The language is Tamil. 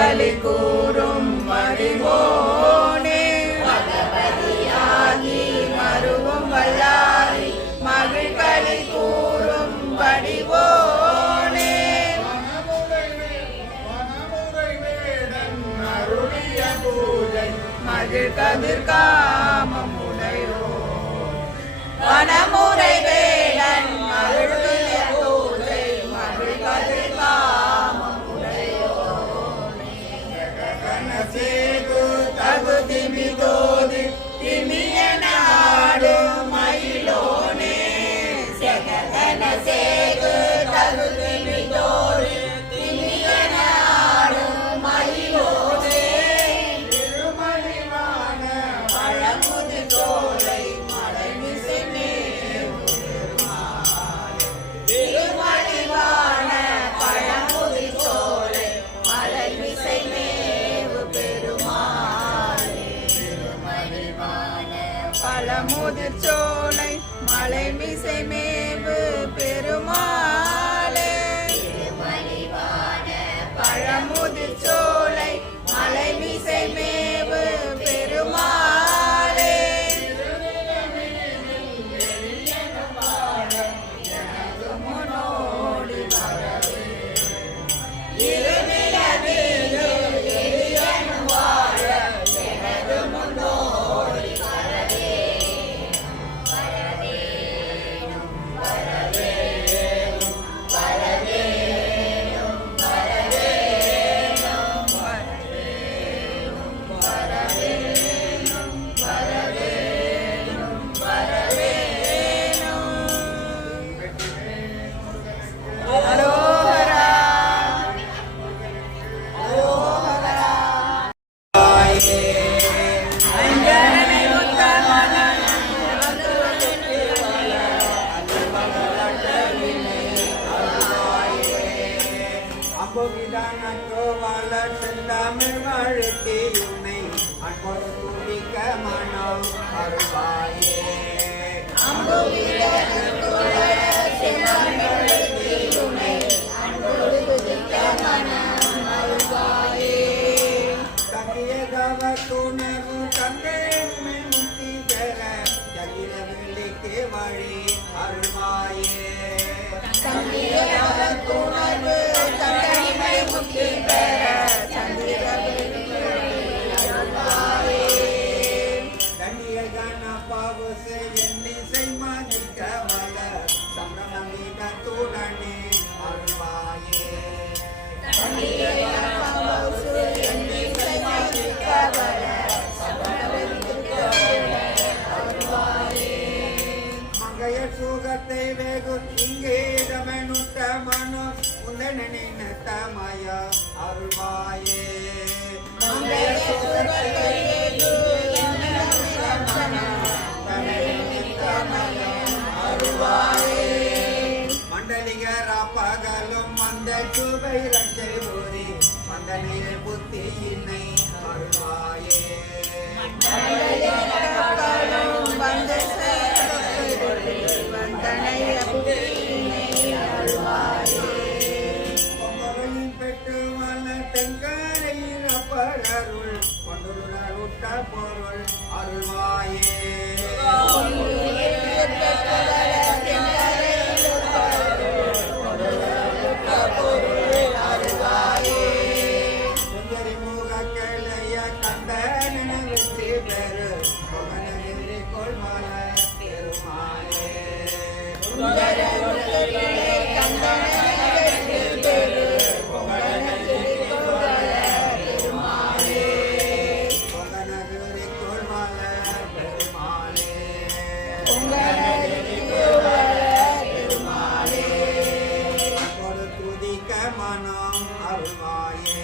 களி கூறும் வடிவோனே பகவதியாகி மருவும் வல்லாரி மகிழ் களி கூறும் வடிவோனே அருளிய பூஜை மகிழ் கதிர் காமம் உடையோ வனமுறை வேடன் அருளிய பூஜை மகிழ் கதிர் காமம் உடையோ சேகு தகு திமிதோதி திமியன ஆடு மயிலோனே செகன சேகு தகு திமிதோதி திமியன ஆடு மயிலோனே திருமணிவான பழமுதி தோலை மலைமிசை திருமணிவான பழமுதி சோலை மலைமிசை மேவு பெருமாளே பழமுதிர் சோலை மலைமிசை மேவு பெருமாளே பழமுதிர் சோலை மலைமிசை மேவு பெருமாளே முனோடி வரவே இருநிலவிலே எரியனும் வாழ எனது முன்னோடி வரவே சுகத்தை வெகு இங்கே இதமனுட்ட மனம் உந்தனின் தமய அருள்வாயே மண்டலிகர பகலும் அந்த சுவை ரட்சை ஊரி மண்டலிய புத்தியினை அருள்வாயே அருள் கொண்டுருட்ட பொருள் அருள்வாயே முக கிளைய கண்டன வெற்றி பெரு கொள்மல பெருமாளே மனம் அருள்வாயே